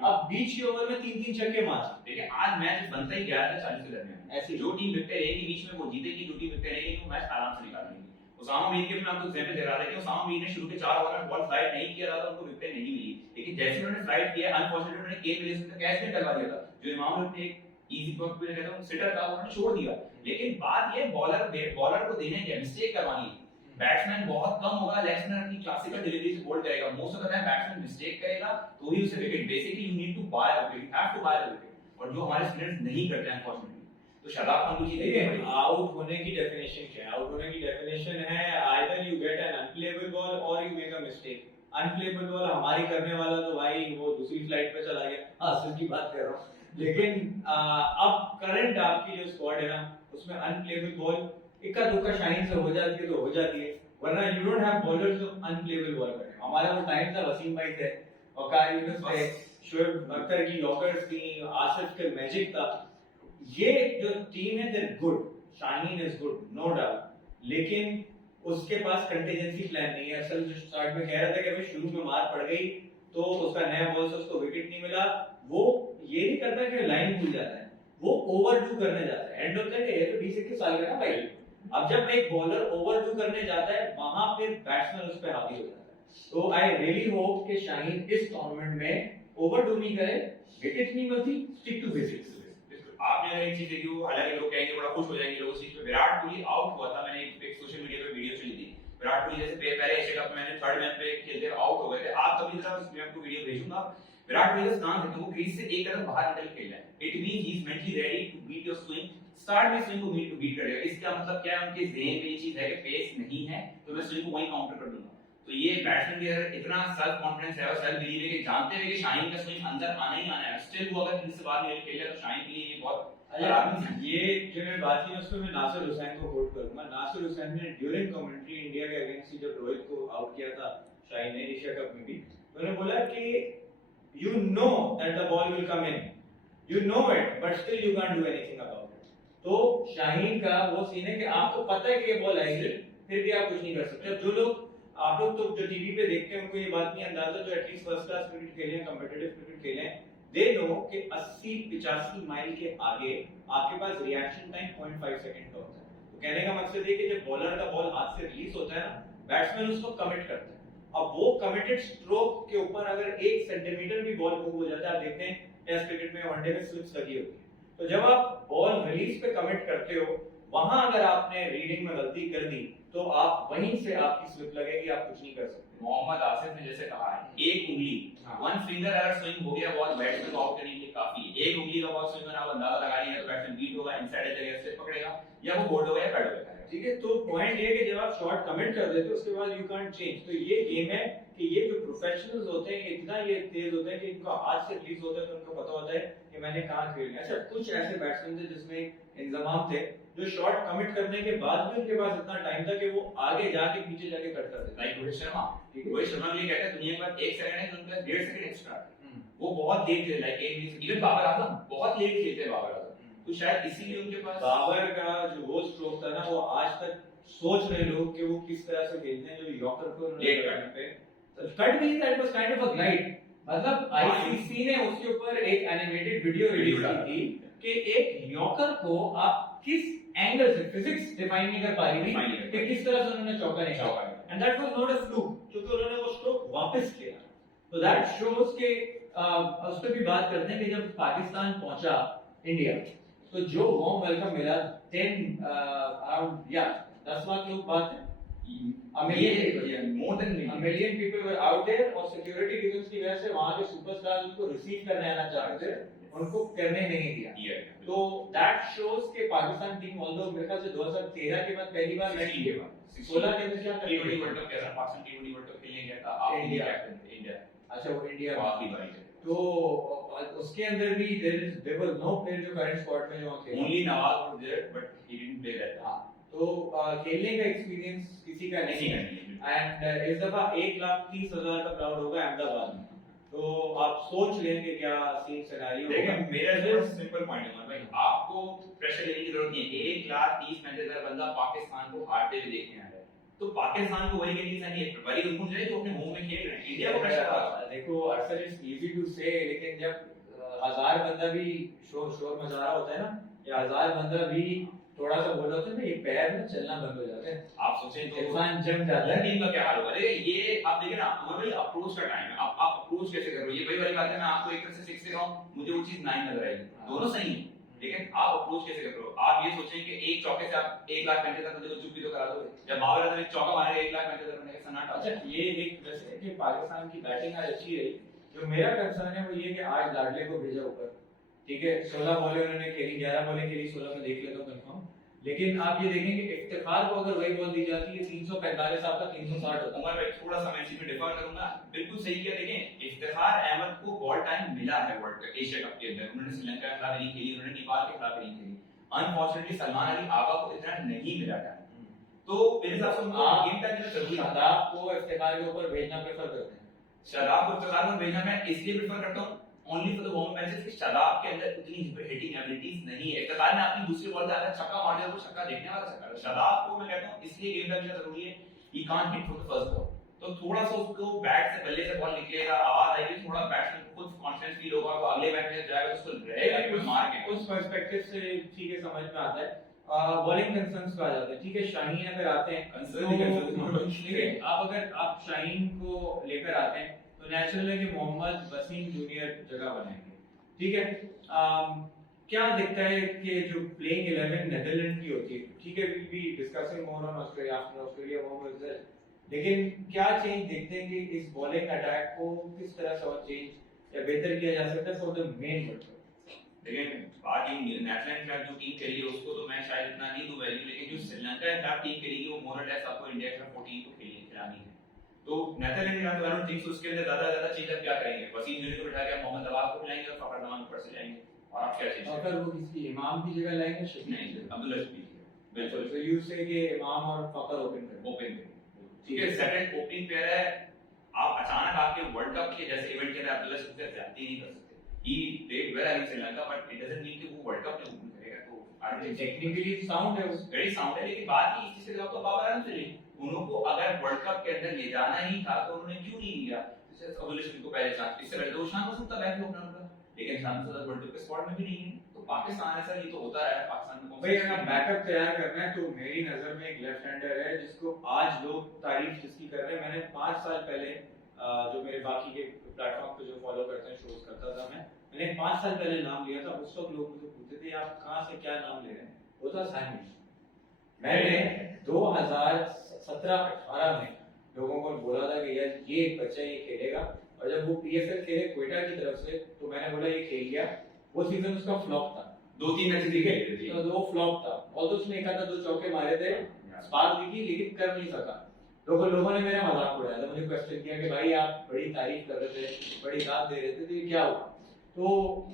अब बीच के ओवर में 3-3 छक्के मार। देखिए आज मैच बनता ही 11 से 40 के दरमियान, ऐसी जो टीम विकेट रहेगी बीच में वो जीतेगी, जो टीम विकेट रहेगी वो मैच आराम से निकाल लेगी। उसामा मीर के भी मैं आपको एग्जांपल दे रहा था कि उसामा मीर ने शुरू के 4 ओवर में बॉल फ्लाइट नहीं किया था, उनको विकेट नहीं मिली, लेकिन जैसे उन्होंने फ्लाइट किया अनफॉर्चूनेटली उन्होंने केन विलियम्स का कैच भी डलवा दिया था, जो इमाम ने एक इजी पॉइंट पे कहता हूं सिटर था उन्होंने छोड़ दिया। लेकिन बात ये बॉलर को देने की मिस्टेक करवानी है। बैट्समैन बहुत कम होगा लेग स्पिनर अपनी क्लासिकल डिलीवरी से बोल्ड करेगा, most of the time batsman mistake करेगा तो ही उसे wicket, basically you need to buy a wicket, have to buy a wicket, और जो हमारे स्पिनर्स नहीं करते हैं अनफॉर्चूनेटली। तो शादाब खान को चीजें आउट होने की डेफिनेशन क्या है? आउट होने की डेफिनेशन है either you get an unplayable ball और you make a mistake. Unplayable ball हमारी करने वाला तो भाई वो दूसरी फ्लाइट पे चला गया, हाँ असल की बात कर रहा हूँ, लेकिन अब करंट आपकी जो स्क्वाड है ना उसमें अनप्लेएबल बॉल इक्का दुक्का शाहीन से हो जाती है तो हो जाती है, वरना यू डोंट हैव बॉलर्स जो अनप्लेएबल बॉल करते हैं। हमारा वो टाइम था वसीम भाई थे, वकार यूनुस थे, शोएब अख्तर की यॉर्कर्स थी, आसिफ के मैजिक था, ये जो टीम है they good, Shaheen is good no doubt, लेकिन उसके पास कंटीजेंसी प्लान नहीं है। असल जो स्टार्ट में कह रहा था कि अभी शुरू में मार पड़ गई तो उसका नया बॉल से उसको विकेट नहीं मिला, वो ये नहीं करता कि लाइन भूल जाता है, वो ओवरडू करने जाता है। एंड ऑफ द डे ये तो 20-21 साल का ना भाई, अब जब एक बॉलर ओवरडू करने जाता है वहां फिर बैट्समैन उस पे हावी हो जाता है। तो आई रियली होप कि शाहीन इस टूर्नामेंट में ओवरडू नहीं करे, विकेट नहीं मिलती, स्टिक टू बेसिक्स। आपने अगर एक चीज देखी हो, हालांकि लोग कहेंगे बड़ा खुश हो जाएंगे लोग इस चीज पे, विराट कोहली आउट हुआ था, मैंने एक सोशल मीडिया पे वीडियो चली थी, विराट कोहली जैसे पहले एशिया कप में मैंने थर्ड मैच पे खेलते आपआउट हो गए थे, आप कभी जरा मैं आपको वीडियो भेजूंगा, विराट कोहली का स्टांस है वो क्रीज से एक कदम बाहर निकल खेल रहा है, it means he is mentally ready to beat your swing, start में स्विंग को बीट करेगा। इसका मतलब क्या है, उनके ज़हन में ये चीज है कि पेस नहीं है तो मैं स्विंग को वहीं काउंटर कर दूंगा। तो ये बैट्समैन के अंदर इतना सेल्फ कॉन्फिडेंस है और सेल्फ बिलीव है कि जानते हुए कि शाहीन का स्विंग अंदर आना ही आना है, स्टिल वो अगर इससे बाहर निकल खेले तो शाहीन के लिए ये बहुत ये जो मैं बात की उसमें मैं नासिर हुसैन को कोट करूंगा। नासिर हुसैन ने ड्यूरिंग कमेंट्री इंडिया के अगेंस्ट जब रोहित को आउट किया था शाहीन ने एशिया कप में भी, उन्होंने बोला कि you know that the ball will come in, you know it but still you can't do anything about it. तो शाहीन का वो सीन है कि आपको पता है कि ये बॉल आएगी फिर भी आप कुछ नहीं कर सकते। जो लोग आप लोग तो जो टीवी पे देखते हैं उनको ये बात नहीं अंदाजा, जो एटलीस्ट फर्स्ट क्लास क्रिकेट खेले हैं, कॉम्पिटिटिव क्रिकेट खेले हैं, दे नो कि 80-85 माइल के आगे आपके पास रिएक्शन टाइम 0.5 सेकंड का होता है। तो कहने का मकसद ये कि जब बॉलर का बॉल हाथ से रिलीज होता है ना, बैट्समैन उसको कमिट करता है। अब वो कमिटेड स्ट्रोक के ऊपर अगर 1 सेंटीमीटर भी बॉल मूव हो जाता है, आप देखते हैं टेस्ट क्रिकेट में वनडे में स्लिप्स लगी होती है, तो जब आप बॉल रिलीज पे कमिट करते हो वहां अगर आपने रीडिंग में गलती कर दी तो आप वहीं से आपकी स्लिप लगेगी, आप कुछ नहीं कर सकते। मोहम्मद आसिफ ने जैसे कहा है, एक उंगली वन फिंगर अगर स्विंग हो गया बॉल बैट्समैन को आउट करने के लिए काफी है। एक उंगली का बॉल स्विंग करना आप अंदाजा लगा लिया तो बैट्समैन बीट होगा, इनसाइड जगह से पकड़ेगा या वो बोल्ड होगा या पैड होगा। ठीक है, तो पॉइंट ये है कि जब आप शॉट कमिट कर देते हो उसके बाद यू कांट चेंज। तो ये गेम है कि ये जो प्रोफेशनल्स होते हैं इतना ये तेज होते हैं कि इनका हाथ से रिलीज होता है तो उनको पता होता है कि मैंने कहां खेलना है। अच्छा, कुछ ऐसे बैट्समैन थे जिसमें इंतजाम थे जो शॉट कमिट करने के बाद भी उनके पास इतना टाइम था कि वो आगे जाके पीछे जाके कट कर देते। लाइक रोहित शर्मा, रोहित शर्मा ये कहता है दुनिया के पास 1 सेकंड है तो उनके पास 1.5 सेकंड एक्स्ट्रा है। वो बहुत लेट खेल लाइक इवन बाबर आजम बहुत लेट खेलते हैं बाबर आजम, तो शायद इसीलिए उनके पास बाबर का जो वो स्ट्रोक था ना वो आज तक सोच रहे लोग कि वो किस तरह से खेलते हैं, जो यॉर्कर को लेट कट पे कट भी that was kind of a glide. मतलब आईसीसी ने उसके ऊपर एक एनिमेटेड वीडियो रिलीज की थी कि एक यॉर्कर को आप किस एंगल से फिजिक्स डिफाइन नहीं कर पा रही थी कि किस तरह से उन्होंने चौका निकाला, and that was not a fluke क्योंकि उन्होंने वो स्ट्रोक वापस किया। तो दैट शोज के उस पे भी बात करते हैं कि जब पाकिस्तान पहुंचा इंडिया तो जो वार्म वेलकम मिला 10 अराउंड या 10 लाख लोग बात है, a million people were out there और सिक्योरिटी रीजंस की वजह से वहां के सुपरस्टार्स उनको रिसीव करने आना चाहते थे, उनको करने नहीं दिया। तो दैट शोज के पाकिस्तान टीम ऑल्दो मेरे ख्याल से 2013 के बाद पहली बार मैच के बाद 16 के अंदर क्या टी20 वर्ल्ड कप कह रहा पाकिस्तान टी20 वर्ल्ड कप खेलने गया था इंडिया कैप्टन इंडिया। अच्छा, वो इंडिया आखिरी बारी है तो उसके अंदर भी देयर वाज नो प्लेयर जो करंट स्क्वाड में जो थे, only Nawaz was there but he didn't play that. हां, तो खेलने का एक्सपीरियंस किसी का नहीं है। एंड इस दफा 1,30,000 का क्राउड होगा अहमदाबाद में, तो आप सोच लें कि क्या सीन सिनेरियो देखिए होगा। मेरा जो सिंपल पॉइंट है भाई, आपको प्रेशर लेने की जरूरत नहीं है। 1,30,35,000 बंदा पाकिस्तान को हारते हुए देखने आ रहा है, तो पाकिस्तान को वही करने की नहीं है, वही उनको चाहिए जो अपने होम में खेल रहे हैं। इंडिया को प्रेशर आ देखो अक्सर इट्स इजी टू से, लेकिन जब 1000 बंदा भी शोर मचा रहा होता है ना, या 1000 बंदा भी थोड़ा सा बोल रहा होता है ना, ये पैर में चलना बंद हो जाते हैं, आप सोचें तो इंसान जम जाता है। टीम का क्या हाल होगा। देखिए ये आप देखिए ना, हमारे अप्रोच का टाइम है, आप अप्रोच कैसे कर रहे हो, ये वही वाली बात है। मैं आपको एक तरह से 6 से रहा हूं, मुझे वो चीज 9 नजर आएगी, दोनों सही है, लेकिन आप अप्रोच कैसे कर रहे हो। आप ये सोचें कि एक चौके से आप 1,35,000 बंदे को चुप भी तो करा दोगे। जब बाबर आजम एक चौका मारेगा 1,35,000 बंदे का सन्नाटा। अच्छा ये एक वैसे कि पाकिस्तान की बैटिंग आज अच्छी रही, जो मेरा कंसर्न है वो ये कि आज लाडले को भेजा ऊपर, ठीक है 16 बॉलें उन्होंने खेली, 11 बॉलें खेली, 16 में देख लेता हूं कंफर्म, लेकिन आप ये देखेंगे इफ्तिखार को अगर वही बॉल दी जाती है 345 आपका 360 होता। उमर भाई थोड़ा सा मैं इसी में डिफर करूंगा, बिल्कुल सही किया। देखें इफ्तिखार अहमद को बॉल टाइम मिला है वर्ल्ड कप एशिया कप के अंदर, उन्होंने श्रीलंका के खिलाफ नहीं खेली, उन्होंने नेपाल के खिलाफ नहीं खेली। अनफॉर्चुनेटली सलमान अली आगा को इतना नहीं मिला था, तो मेरे हिसाब से उनको गेम टाइम देना जरूरी है। शादाब को इफ्तिखार के ऊपर भेजना प्रेफर करते हैं। शादाब को इफ्तिखार में भेजना मैं इसलिए प्रेफर करता हूं only for the home matches कि शादाब के अंदर उतनी हिटिंग एबिलिटीज नहीं है। इफ्तिखार ने अपनी दूसरी बॉल पे आकर छक्का मार दिया, वो छक्का देखने वाला छक्का है। शादाब को मैं कहता हूं इसलिए गेम टाइम देना जरूरी है, he can't hit for the first ball, तो थोड़ा सा उसको बैट से बल्ले से बॉल निकलेगा, आवाज आएगी, थोड़ा बैट्समैन को खुद कॉन्फिडेंस फील होगा, वो अगले बैट में जाएगा तो उसको रहेगा कि कोई मार के। उस पर्सपेक्टिव से ठीक है, समझ में आता है। बॉलिंग कंसर्न्स पे आ जाते हैं, ठीक है शाहीन अगर आते हैं ठीक है, आप शाहीन को लेकर आते हैं तो नेचुरल है कि मोहम्मद वसीम जूनियर जगह बनाएंगे, ठीक है। क्या दिखता है कि जो प्लेइंग 11 नेदरलैंड की होती है, ठीक है we be discussing more on Australia after Australia home result, लेकिन क्या चेंज देखते हैं कि इस बॉलिंग अटैक को किस तरह से और चेंज या बेहतर किया जा सकता है for the main world cup. लेकिन बाकी नेदरलैंड के खिलाफ जो टीम खेली है उसको तो मैं शायद इतना नहीं दूं वैल्यू, लेकिन जो श्रीलंका के खिलाफ टीम खेली वो मोर और लेस आपको इंडिया के खिलाफ 14 को खिलानी है। तो नेदरलैंड के खिलाफ आई थिंक उसके अंदर ज्यादा चेंज आप क्या करेंगे, वसीम जूनियर को बिठा के मोहम्मद नवाज को खिलाएंगे और फखर जमान ऊपर से जाएंगे, और आप क्या चेंज अगर वो किसी इमाम की जगह लाएंगे शफीक नहीं अब्दुल्ला शफीक बिल्कुल। तो यू से कि इमाम और फखर ओपन करें, ठीक है सेकंड ओपनिंग पेयर है। आप अचानक आके वर्ल्ड कप के जैसे इवेंट के अंदर अब्दुल्ला शफीक से जाती नहीं कर सकते। He played well against Sri Lanka, but it doesn't mean कि वो वर्ल्ड कप में ओपन करेगा। तो आई थिंक टेक्निकली साउंड है, वो वेरी साउंड है, लेकिन बात ये इसी से जवाब तो बाबर आजम से ली। उनको अगर वर्ल्ड कप के अंदर ले जाना ही था तो उन्होंने क्यों नहीं लिया। जैसे अब्दुल्ला शफीक को पहले चांस, इससे पहले तो शान हो सकता बैक ओपनर का, लेकिन शान सदर वर्ल्ड कप के स्क्वाड में भी नहीं है। तो पाकिस्तान ऐसा ये तो होता है पाकिस्तान में। भाई अगर बैकअप तैयार करना है तो मेरी नजर में एक लेफ्ट हैंडर है जिसको आज लोग तारीफ जिसकी कर रहे हैं। मैंने 5 साल पहले जो मेरे बाकी के प्लेटफॉर्म पे जो फॉलो करते हैं शोज करता था मैंने 5 साल पहले नाम लिया था। उस वक्त लोग मुझे पूछते थे आप कहां से क्या नाम ले रहे हैं, वो था साइमन। मैंने 2017-18 में लोगों को बोला था कि यार ये एक बच्चा ये खेलेगा, और जब वो पीएसएल खेले क्वेटा की तरफ से तो मैंने बोला ये खेल गया। वो सीजन उसका फ्लॉप था, 2-3 मैच ठीक है तो वो फ्लॉप था, और तो उसने एक आधा 2 चौके मारे थे, स्पार्क दिखी लेकिन कर नहीं सका। लोगों ने मेरा मजाक उड़ाया था, मुझे क्वेश्चन किया कि भाई आप बड़ी तारीफ कर रहे थे, बड़ी दाद दे रहे थे, तो ये क्या हुआ। तो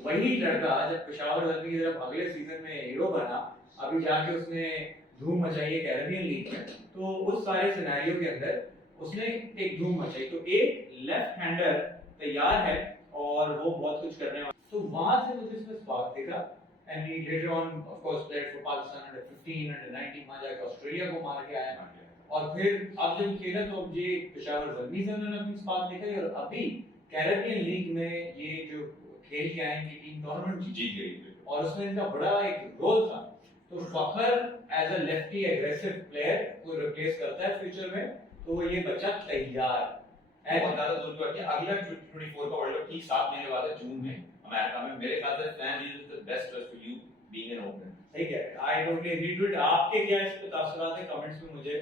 वही लड़का जब पेशावर जल्दी की तरफ अगले सीजन में हीरो बना, अभी जाके उसने धूम मचाई है कैरेबियन लीग में, तो उस सारे सिनेरियो के अंदर उसने एक धूम मचाई। तो एक लेफ्ट हैंडर तैयार है और वो बहुत कुछ करने वाला, तो वहां से मुझे इसमें स्पार्क दिखा। And he later on off course played for Pakistan under 15 under 19 वहां जाकर ऑस्ट्रेलिया को मार के आया, और फिर अब जब खेला तो अब ये पेशावर जल्दी से उन्होंने अपनी स्पार्क दिखाई, और अभी कैरेबियन लीग में ये जो खेल के आए इनकी टीम टूर्नामेंट जीत गई, और उसमें इनका बड़ा एक रोल था। तो Fakhar as a lefty aggressive player को रिप्लेस करता है फ्यूचर में, तो ये बच्चा तैयार है। बहुत ज्यादा जोर पर किया। अगला 2024 का वर्ल्ड कप ठीक 7 महीने बाद है, जून में अमेरिका में। मेरे ख्याल से fan is the best choice for you being an opener. ठीक है, I totally agree to it. आपके क्या इस पे तासुरात है कमेंट्स में मुझे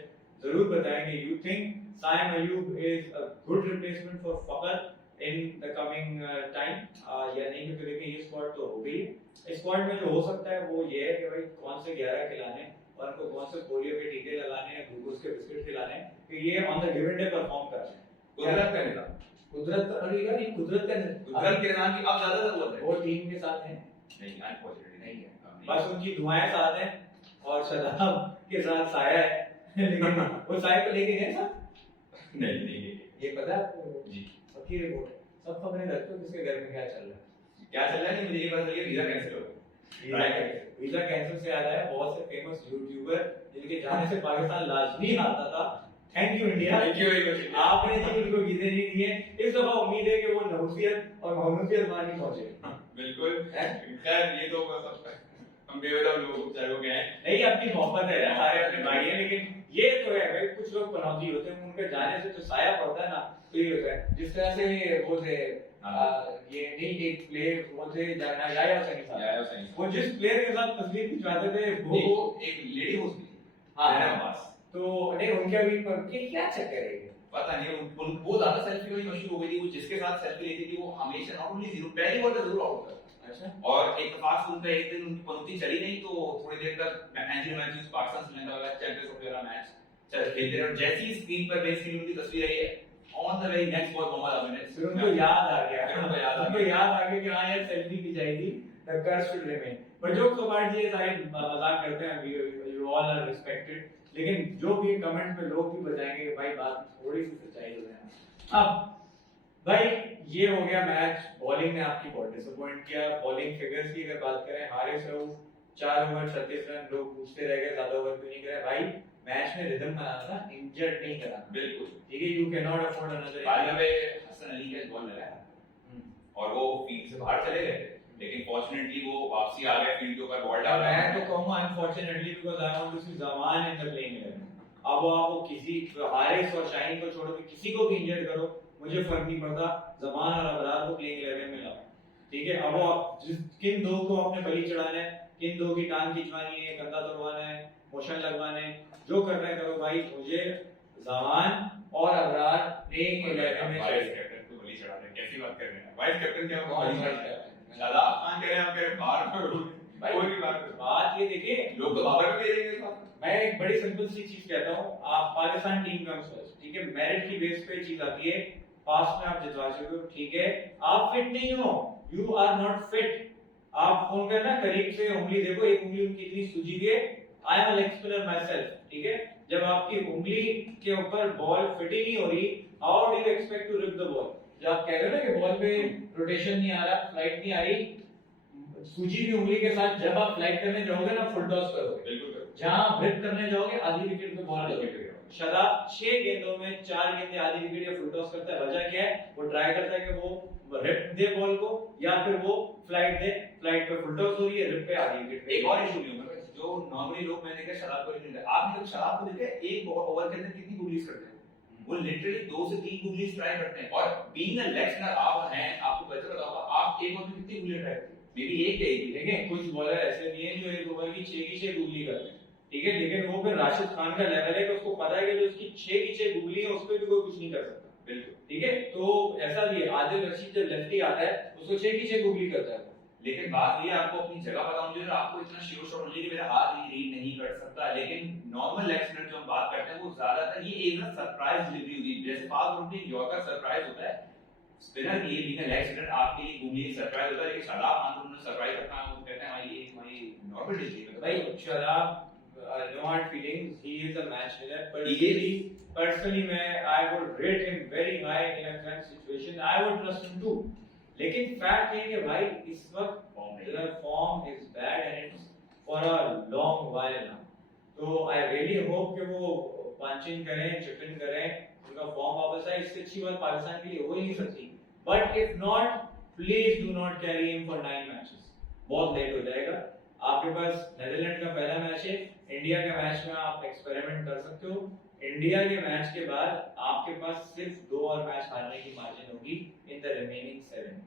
जरूर बताएं कि you think Saim Ayub is a good replacement for Fakhar in the coming time या नहीं, क्योंकि देखिए ये स्क्वाड तो हो गई है। स्क्वाड में जो हो सकता है वो ये है कि भाई कौन से 11 खिलाने और उनको कौन से पोलियो के टीके लगाने हैं, ग्लूकोज के बिस्किट खिलाने कि ये on the given day perform कर रहे हैं। कुदरत का निजाम, कुदरत अरे यार ये कुदरत का कुदरत के निजाम की अब ज्यादा जरूरत है। वो टीम के साथ है नहीं, अनफॉर्चुनेटली नहीं है, बस उनकी दुआएं साथ हैं और शदाब के साथ साया है लेकिन वो साया को लेके गए साथ नहीं नहीं ये पता है आपको? जी पक्की रिपोर्ट है। सब खबरें रखते हो किसके घर में क्या चल रहा है। क्या चल रहा है नहीं मुझे ये पता चल गया वीजा कैंसिल हो गया। वीजा कैंसिल से याद आया, बहुत से फेमस यूट्यूबर जिनके जाने से पाकिस्तान लाजमी आता था, thank you India, thank you very much. आपने तो उनको वीजे नहीं दिए। इस दफा उम्मीद है कि वो नहुसियत और महनूसियत मान नहीं पहुंचे। बिल्कुल खैर ये तो बस हम बेवजह लोग बेचारों के हैं। नहीं, अपनी मोहब्बत है यार, सारे अपने भाई हैं, लेकिन ये तो है भाई, कुछ लोग पनौती होते हैं, उनके जाने से जो साया पड़ता है ना, तो ये होता है। जिस तरह से वो थे ये नहीं एक प्ले वो थे जाना याया हुसैनी साहब, वो जिस प्लेयर के साथ तस्वीर खिंचवाते थे वो एक लेडी होस्ट थी हाँ पास, तो नहीं उनके अभी क्या चक्कर है ये? पता नहीं उन वो ज्यादा सेल्फी वाली मशहूर हो गई थी। वो जिसके साथ सेल्फी लेती थी वो हमेशा नॉट ओनली जीरो पहली बॉल पे जरूर आउट था। अच्छा, और एक इत्तेफाक से उनका एक दिन उनकी पनौती चली नहीं तो थोड़ी देर तक एंजलो मैथ्यूज पाकिस्तान श्रीलंका का चैंपियंस ट्रॉफी वाला मैच चल खेलते रहे और जैसी ही स्क्रीन पर बेस स्क्रीन उनकी तस्वीर आई है on the very next ball Mohammad Amir फिर उनको याद आ गया, फिर उनको याद आ गया कि हाँ यार सेल्फी की जाएगी, द कर्स शुड रिमेन। पर जोक्स अपार्ट ये सारे मजाक करते हैं, यू ऑल आर रिस्पेक्टेड, लेकिन जो भी कमेंट में लोग भी बजाएंगे भाई बात थोड़ी सी सच्चाई हो जाए। अब भाई ये हो गया मैच, बॉलिंग ने आपकी बहुत डिसअपॉइंट किया। बॉलिंग फिगर्स की अगर बात करें, हारे से 4 ओवर 36 रन, लोग पूछते रह गए ज्यादा ओवर क्यों नहीं करे। भाई मैच में रिदम बनाना था, इंजर्ड नहीं कराना। बिल्कुल ठीक है, you can not afford another. By the way Hasan Ali का बॉल लगाया और वो फील्ड से बाहर चले गए, लेकिन फॉर्चूनेटली वो वापसी आ गए फील्ड के ऊपर बॉल डाल रहे मैं हैं। तो कहूंगा unfortunately because I want to see Zaman in the playing 11। अब आप वो किसी हारिस और शाहीन को छोड़ के किसी को भी इंजर्ड करो, मुझे फर्क नहीं पड़ता, जमान और अबरार को प्लेइंग 11 में लाओ। ठीक है, अब वो आप किन दो को आपने बलि चढ़ाना है, किन दो की टांग खिंचवानी है, कंधा तोड़वाना है, मोशन लगवाना है, जो करना है करो भाई। मुझे जमान और अबरार प्लेइंग 11 में वाइस चाहिए। कैप्टन को बलि चढ़ा रहे हैं, कैसी बात कर रहे हैं? वाइस कैप्टन क्या कौन बलि वाइस चढ़ा रहे हैं? कैप्टन? शादाब खान कह रहे हैं आपके बाहर कोई भी बात ये देखिए, लोग तो बाबर में भेजेंगे इस बात। मैं एक बड़ी सिंपल सी चीज कहता हूँ, आप पाकिस्तान टीम कम्स फर्स्ट, ठीक है, मेरिट की बेस पे चीज आती है। पास में आप जितवा चुके हो, ठीक है, आप फिट नहीं हो, यू आर नॉट फिट। आप फोन करना करीब से उंगली देखो, एक उंगली उनकी इतनी सूजी हुई है, I am a leg spinner my self, ठीक है। जब आपकी उंगली के ऊपर बॉल फिट ही नहीं हो रही, how do you expect to rip the ball? जब आप कह रहे हो ना कि बॉल पे रोटेशन नहीं आ रहा, फ्लाइट नहीं आ रही, सूजी हुई उंगली के साथ जब आप फ्लाइट करने जाओगे ना, फुल टॉस करोगे, बिल्कुल जहां ब्रेक करने जाओगे आधी विकेट पे बॉल करोगे। शादाब 6 गेंदों में 4 गेंदें आधी विकेट या फुल टॉस करता है। वजह क्या है? वो ट्राई करता है कि वो रिप दे बॉल को या फिर वो फ्लाइट दे, फ्लाइट पे फुल टॉस हो रही है, रिप पे आधी विकेट पे। एक और इशू भी होगा जो नॉर्मली लोग मैंने देखा शराब को नहीं लेते। आपने कभी शराब को देखा एक ओवर के अंदर कितनी गुगलीज करते हैं? वो लिटरली 2 से 3 गुगलीज ट्राई करते हैं। और बीइंग अ लेग स्पिनर आप हैं, आपको बेहतर पता होगा, आप एक ओवर में कितनी गुगली ट्राई करते हैं? मे बी एक ही देखें, कुछ बॉलर ऐसे भी हैं जो एक ओवर की 6 की 6 गुगली करते हैं, ठीक है, लेकिन वो फिर राशिद खान का लेवल है कि उसको पता है कि जो उसकी 6 की 6 गुगली है उस पे भी कोई कुछ नहीं कर सकता। बिल्कुल, ठीक है, तो ऐसा भी है, आदिल रशीद जब लेफ्टी आता है उसको 6 की 6 गुगली करता है। लेकिन बात ये आपको अपनी जगह पता होनी चाहिए। आपको इतना श्योर शॉट होना चाहिए कि मेरा हाथ ही रीड नहीं कर सकता। लेकिन नॉर्मल लेग स्पिनर जो हम बात करते हैं वो ज्यादातर ये एक सरप्राइज डिलीवरी होती है। जैसे फास्ट बॉल में यॉर्कर सरप्राइज होता है, स्पिनर के लिए बीइंग अ लेग स्पिनर आपके लिए गुगली सरप्राइज होता है। लेकिन शादाब खान को उन्होंने सरप्राइज रखा है, वो कहते हैं भाई ये हमारी नॉर्मल डिलीवरी है। भाई शराब no hard feelings, he is a match winner, but He is. personally I would rate him very high in a crunch situation. I would trust him too. लेकिन फैक्ट ये है कि भाई इस वक्त form is bad and it's for a long while now. तो I really hope कि वो पंच इन करें, चिप इन करें, उनका फॉर्म वापस आए। इससे अच्छी बात पाकिस्तान के लिए हो ही नहीं सकती। But if not, please do not carry him for 9 matches, बहुत लेट हो जाएगा। आपके पास नेदरलैंड का पहला मैच है, इंडिया के मैच में आप एक्सपेरिमेंट कर सकते हो। इंडिया के मैच के बाद आपके पास सिर्फ 2 और मैच हारने की मार्जिन होगी इन द रिमेनिंग 7,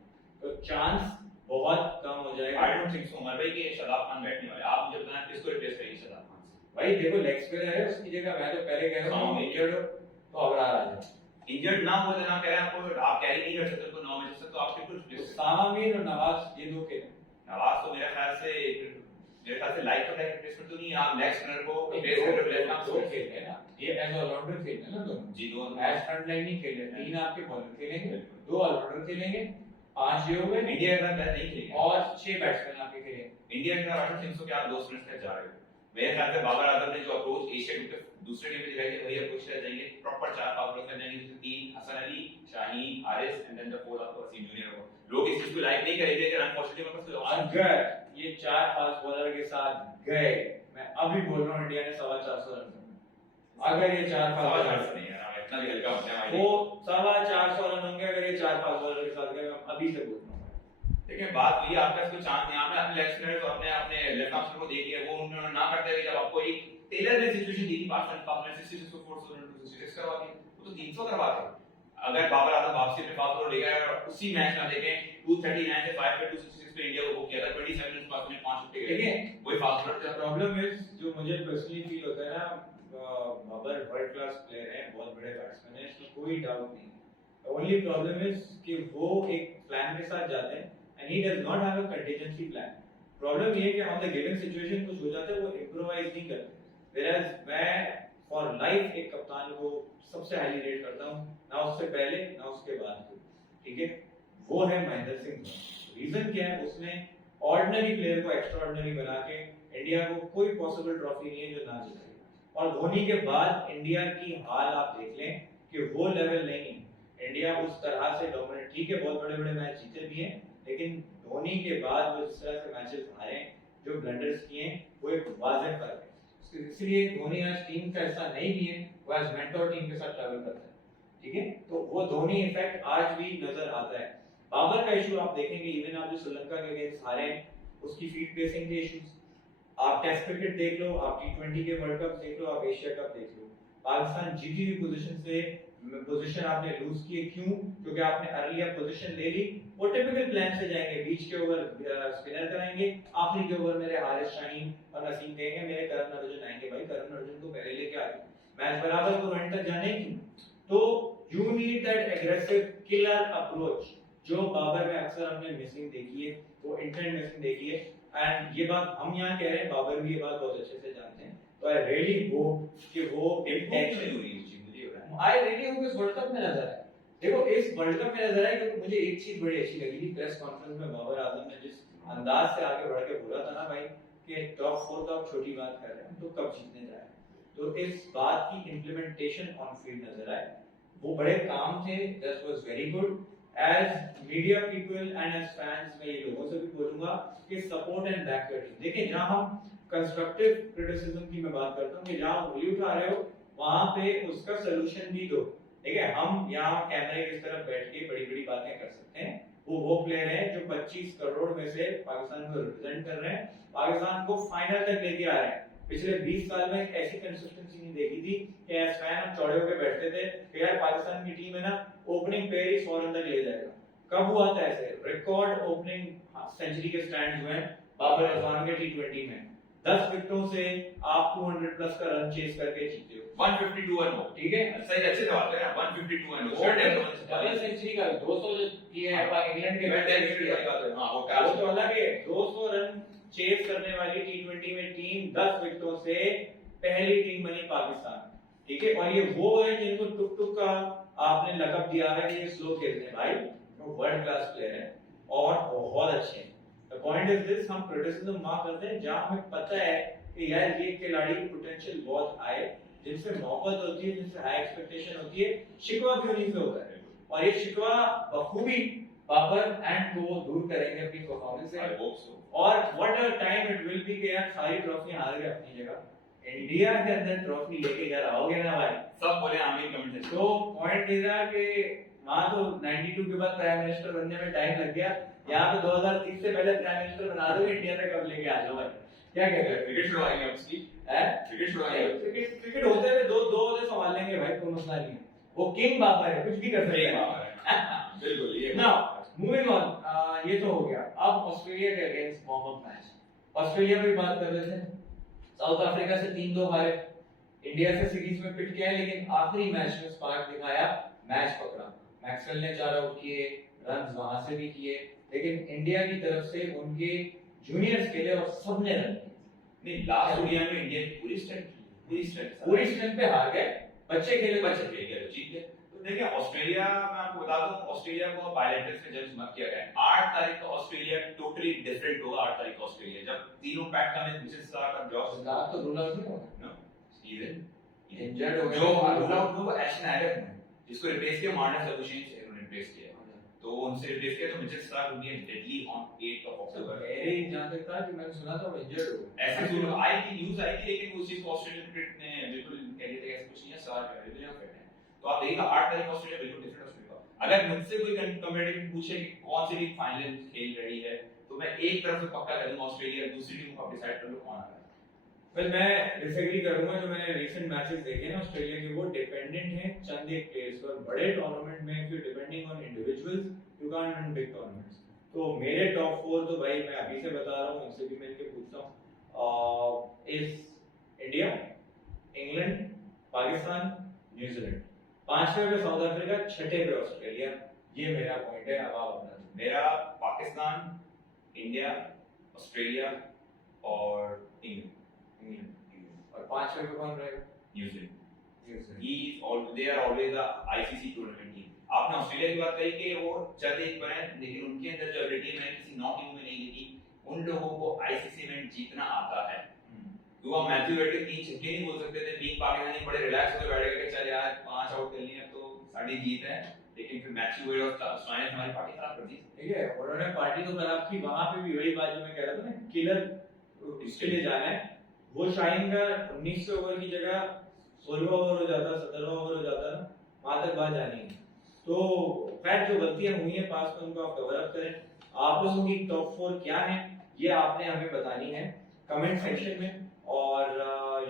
तो चांस बहुत कम हो जाएगा। I don't think so Umar भाई कि शादाब खान बैठने वाले। आप मुझे बताएं किसको रिप्लेस करेंगे शादाब खान से? भाई देखो लेग स्पिनर है, उसकी जगह मैं तो पहले कह रहा हूं इंजर्ड हो तो अबरार आ जाए। इंजर्ड ना हो तो ना कह रहे हैं आपको, आप कैरी नहीं कर सकते तो 9 मैचेस तक, तो आप किसको रिप्लेस करेंगे? सामीर और नवाज ये दो के नवाज तो मेरे ख्याल से लाइक का रिप्लेसमेंट तो नहीं है। आप लेग स्पिनर को रिप्लेस कर रहे हो, दो खेल है ना, ये एज ऑलराउंडर खेल है ना दोनों। जी दोनों एज फ्रंट लाइन नहीं खेल रहे, 3 आपके बॉलर खेलेंगे, 2 ऑलराउंडर खेलेंगे, 5 ये हो गए, इंडिया का मैच नहीं खेलेंगे और 6 बैट्समैन आपके खेलेंगे। इंडिया का आई डोंट थिंक सो कि आप 2 स्पिनर्स के जा रहे हो। मेरे ख्याल से बाबर आजम ने जो अप्रोच एशिया टीम के दूसरे टीम पे दिखाई थी वही अप्रोच ले जाएंगे, प्रॉपर 4 फास्ट बॉलर जाएंगे, जिसमें 3 Hasan Ali, Shaheen, Haris and then the fourth of Wasim junior को। लोग इस चीज को लाइक नहीं करेंगे लेकिन अनफॉर्चुनेटली मेरे पास कोई ऑप्शन अगर ये 4 फास्ट बॉलर के साथ गए, मैं अभी बोल रहा हूँ इंडिया ने 450 रन करना। अगर ये 4 फास्ट बॉलर नहीं है, इतना भी हल्का होता है वो 450 रन होंगे अगर ये 4 फास्ट बॉलर के साथ गए, मैं अभी से बोल रहा हूँ। देखिए बात वही, आपका इसको चांस नहीं, आपने अपने लेफ्ट स्पिनर को अपने लेफ्ट आर्म स्पिनर को देख लिया, वो उन्होंने ना करते हुए जब आपको एक टेलर ने सिचुएशन दी थी पाकिस्तान ने 66 को 466 करवा दी, वो तो 300 करवा दे। अगर बाबर आजम वापसी में फास्ट बॉलर ले गए और उसी मैच में देखें 239 से 5 पे 266 पे इंडिया को बुक किया था, 27 मिनट्स बाद में 5 विकेट गए, वही fast bowler. The problem is जो मुझे पर्सनली फील होता है ना, बाबर वर्ल्ड क्लास प्लेयर है, बहुत बड़े बैट्समैन है, इसमें कोई डाउट नहीं। ओनली प्रॉब्लम इज कि वो एक प्लान के साथ जाते हैं and he does not have a contingency plan. Problem ये है कि on the given situation कुछ हो जाता है, वो improvise नहीं करते। Whereas मैं for life एक कप्तान को सबसे हाईली रेट करता हूँ, ना उससे पहले ना उसके बाद, ठीक है? वो है महेंद्र सिंह धोनी। रीजन क्या है? उसने ऑर्डिनरी प्लेयर को एक्स्ट्राऑर्डिनरी बना के इंडिया को कोई पॉसिबल ट्रॉफी नहीं है जो ना जिताए। और धोनी के बाद इंडिया की हाल आप देख लें कि वो लेवल नहीं है। इंडिया उस तरह से डोमिनेट, ठीक है बहुत बड़े-बड़े मैच जीते भी हैं, लेकिन धोनी के बाद वो जिस तरह से मैचेस हारे, जो ब्लंडर्स किए हैं, वो एक वाज़ेह फर्क है। इसलिए धोनी आज टीम का हिस्सा नहीं भी है, वो आज मेंटोर टीम के साथ ट्रैवल करता है, ठीक है? तो वो धोनी इफेक्ट आज भी नजर आता है। बाबर का इशू आप देखेंगे, इवन आप जो श्रीलंका के अगेंस्ट हारे हैं, उसकी फील्ड प्लेसिंग के इश्यूज, आप टेस्ट क्रिकेट देख लो, आप टी20 के वर्ल्ड कप देख लो, आप एशिया कप देख लो, पाकिस्तान जीती हुई पोजीशन से पोजीशन आपने लूज की, क्यों? क्योंकि आपने अर्लियर पोजीशन ले ली। वो टिपिकल प्लान से जाएंगे, बीच के ओवर स्पिनर कराएंगे, आखिरी के ओवर मेरे हारिस, शाहीन और नसीम कहेंगे मेरे करण अर्जुन आएंगे। भाई करण अर्जुन को पहले लेके आ गए, मैच बराबर को एंड तक जाने क्यों? तो you need that aggressive killer approach जो बाबर में अक्सर हमने मिसिंग देखी है, वो इंटेंट मिसिंग देखी है। एंड ये बात हम यहाँ कह रहे हैं, बाबर भी ये बात बहुत अच्छे से जानते हैं। तो आई रियली होप कि वो इंटेंशन हुई मुझे आई रियली होप इस वर्ल्ड कप में नजर आए। देखो इस वर्ल्ड कप में नजर आए, क्योंकि मुझे एक चीज बड़ी अच्छी लगी थी प्रेस कॉन्फ्रेंस में बाबर आजम ने जिस अंदाज से आगे बढ़ के बोला था ना भाई कि टॉप 4 तो आप छोटी बात कर रहे हैं, तो कब जीतने जा रहे हैं। तो इस बात की इम्प्लीमेंटेशन ऑन फील्ड नजर आए, वो बड़े काम थे, that was very good. As media people and as fans मैं ये लोगों से भी बोलूंगा कि support and back your team. देखिए जहां हम कंस्ट्रक्टिव क्रिटिसिज्म की मैं बात करता हूं कि जहां उंगली उठा रहे हो वहां पे उसका सलूशन भी दो, ठीक है? हम यहाँ कैमरे की तरफ बैठ के बड़ी-बड़ी बातें कर सकते हैं। वो प्लेयर हैं जो 25 करोड़ में से पाकिस्तान को रिप्रेजेंट कर रहे हैं, पाकिस्तान को फाइनल तक लेके आ रहे हैं। पिछले 20 साल में एक ऐसी कंसिस्टेंसी नहीं देखी थी कि एज फैन हम चौड़े होकर बैठते थे कि यार पाकिस्तान की टीम है ना ओपनिंग पेयर ही 100 रन तक ले जाएगा। कब हुआ था ऐसे? रिकॉर्ड ओपनिंग सेंचुरी के स्टैंड हुए हैं बाबर अजमान के टी20 में। 10 विकेटों से आप 200 प्लस का रन चेस करके जीते हो। 152 रन हो, ठीक है? सही अच्छे से बात करें, 152 रन हो, डबल सेंचुरी का 200 जो किए हैं इंग्लैंड के हां वो तो अलग है। 200 रन चेस करने वाली टी20 में टीम 10 विकेटों से पहली टीम बनी पाकिस्तान, ठीक है? और ये वो है जिनको टुक टुक का आपने लकब दिया है कि ये स्लो खेलते हैं। भाई वो वर्ल्ड क्लास प्लेयर है और बहुत अच्छे हैं। द पॉइंट इज दिस, हम क्रिटिसिज्म वहां करते हैं जहां हमें पता है कि यार ये खिलाड़ी की पोटेंशियल बहुत हाई है, जिनसे मोहब्बत होती है, जिनसे हाई एक्सपेक्टेशन होती है, शिकवा भी उन्हीं से होता है। और ये शिकवा बखूबी बाबर एंड को दूर करेंगे अपनी परफॉर्मेंस से। I hope so. और what a time it will be कि यार सारी ट्रॉफी हार गए अपनी जगह, इंडिया के अंदर ट्रॉफी लेके घर आओगे ना भाई, सब बोले आमीन कमेंट से। तो पॉइंट इज कि वहां तो 92 के बाद प्राइम मिनिस्टर बनने में टाइम लग गया, यहाँ पे 2030 से पहले प्राइम मिनिस्टर बना दो, इंडिया में कब लेके आ जाओ भाई। क्या कहते हैं? क्रिकेट छुड़वाएंगे अब इसकी है क्रिकेट छुड़वाएंगे। क्रिकेट होते हुए दो ओवर संभाल लेंगे भाई, कोई मसला नहीं है। वो किंग बाबर है, कुछ भी कर सकते हैं। बिल्कुल ये नाउ मूविंग ऑन, ये तो हो गया। अब ऑस्ट्रेलिया के against warm up match, Australia की बात कर रहे थे, साउथ अफ्रीका से 3-2 हारे, इंडिया से सीरीज में पिट गए, लेकिन आखिरी मैच में स्पार्क दिखाया, मैच पकड़ा। मैक्सवेल ने 4 आउट किए, रन्स वहां से भी किए, लेकिन इंडिया की तरफ से उनके जूनियर्स खेले और सबने रन किए। नहीं, लास्ट ओडीआई में इंडिया की पूरी स्ट्रेंथ पे हार गए, बच्चे खेले जीत गए। तो देखिए ऑस्ट्रेलिया मैं आपको बता दूं, ऑस्ट्रेलिया को बायलैटरल्स में जज मत किया गया। 8 तारीख को ऑस्ट्रेलिया टोटली डिफरेंट होगा। 8 तारीख को ऑस्ट्रेलिया जब तीनों पैक का में मिचेल स्टार्क और जॉस स्टार्क तो रूल आउट नहीं होगा, नो सीजन इंजर्ड हो गया जो रूल आउट हुआ एशन एडम ने, जिसको रिप्लेस किया मार्टिन सलूशन से, उन्होंने रिप्लेस किया, तो उनसे रिप्लेस किया तो Mitchell Starc will be deadly on 8 of October. मेरे जहां तक था कि मैंने सुना था वो इंजर्ड हो गया, ऐसा सुनो आई थी, न्यूज़ आई थी, लेकिन उस चीज को ऑस्ट्रेलियन क्रिकेट ने बिल्कुल कह दिया था कि ऐसा कुछ नहीं है, स्टार्क है बिल्कुल फिट है। तो आप देखिएगा 8 तारीख को ऑस्ट्रेलिया बिल्कुल डिफरेंट ऑस्ट्रेलिया। अगर मुझसे कोई कंपैरिजन पूछे कि कौन सी टीम फाइनल खेल रही है, तो मैं एक तरफ से पक्का कर दूंगा ऑस्ट्रेलिया, दूसरी टीम को आप डिसाइड कर लो कौन आ रहा है। वेल मैं डिसएग्री करूंगा, जो मैंने रीसेंट मैचेस देखे ना ऑस्ट्रेलिया के, वो डिपेंडेंट हैं चंद एक प्लेयर्स पर। बड़े टूर्नामेंट में if you depending on individuals you can't win big tournaments. तो मेरे टॉप 4 तो भाई मैं अभी से बता रहा हूं, इनसे भी मिलके पूछता हूं, इस इंडिया, इंग्लैंड, पाकिस्तान, न्यूजीलैंड। 5वें पे साउथ अफ्रीका, 6ठे पे ऑस्ट्रेलिया। ये मेरा पॉइंट है। अब आप अपना मेरा पाकिस्तान, इंडिया, ऑस्ट्रेलिया और इंग्लैंड। और 5वें पे कौन रहेगा? New Zealand. New Zealand. He is all they are always a ICC tournament team. आपने ऑस्ट्रेलिया की बात कही कि वो चल एक पर है, लेकिन उनके अंदर जो एबिलिटी मैंने किसी नॉट टीम में नहीं देखी, उन लोगों को आईसीसी में जीतना आता है। तो वो मैथ्यू वेड के 3 छक्के नहीं बोल सकते थे, बीइंग पाकिस्तानी बड़े रिलैक्स होकर बैठे कि चल यार 5 आउट कर लिए, अब तो साडी जीत है, लेकिन फिर मैथ्यू वेड और स्टोइनिस हमारी पार्टी खराब कर दी। ठीक है, उन्होंने पार्टी तो खराब की। वहां पे भी वही बात जो मैं कह रहा था ना, किलर इसके लिए जाना है। वो शाइन का 19 ओवर की जगह 16वां ओवर हो जाता, 17वां ओवर हो जाता ना, वहां तक बात जानी है। तो खैर जो गलतियां हुई हैं पास में उनको आप कवर अप करें। आप लोगों की टॉप 4 क्या है ये आपने हमें बतानी है कमेंट सेक्शन में। और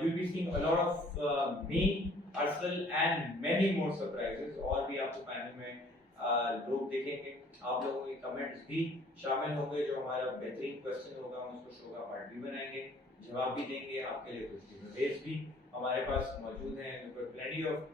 you be seeing a lot of me, अर्सल एंड मेनी मोर सरप्राइजेस। और भी आपको पैनल में लोग देखेंगे। आप लोगों के कमेंट्स भी शामिल होंगे। जो हमारा बेहतरीन क्वेश्चन होगा हम उसको शो का पार्ट भी बनाएंगे, जवाब भी देंगे। आपके लिए कुछ गिवअवेज भी हमारे पास मौजूद हैं। Plenty of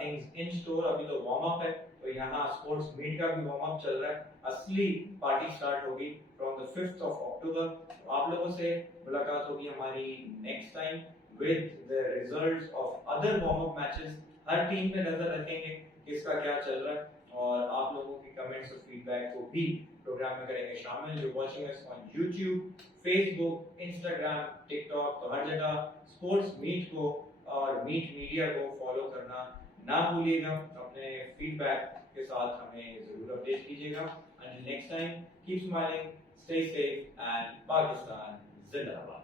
things in store. अभी तो वार्म अप है, तो यहाँ स्पोर्ट्स मीट का भी वार्म अप चल रहा है। असली पार्टी स्टार्ट होगी from the 5th of October। आप लोगों से मुलाकात होगी हमारी next time with the results of other warm up matches. Her team पे नजर रखेंगे किसका क्या चल रहा है, और आप लोगों के कमेंट्स और फीडबैक को भी प्रोग्राम में करेंगे शामिल। You watching us on YouTube, Facebook, Instagram, TikTok, तो हर जगह स्पोर्ट्स मीट को और मीट मीडिया को फॉलो करना ना भूलिएगा। अपने फीडबैक के साथ हमें जरूर अपडेट कीजिएगा। Until next time, keep smiling, stay safe, and Pakistan Zindabad.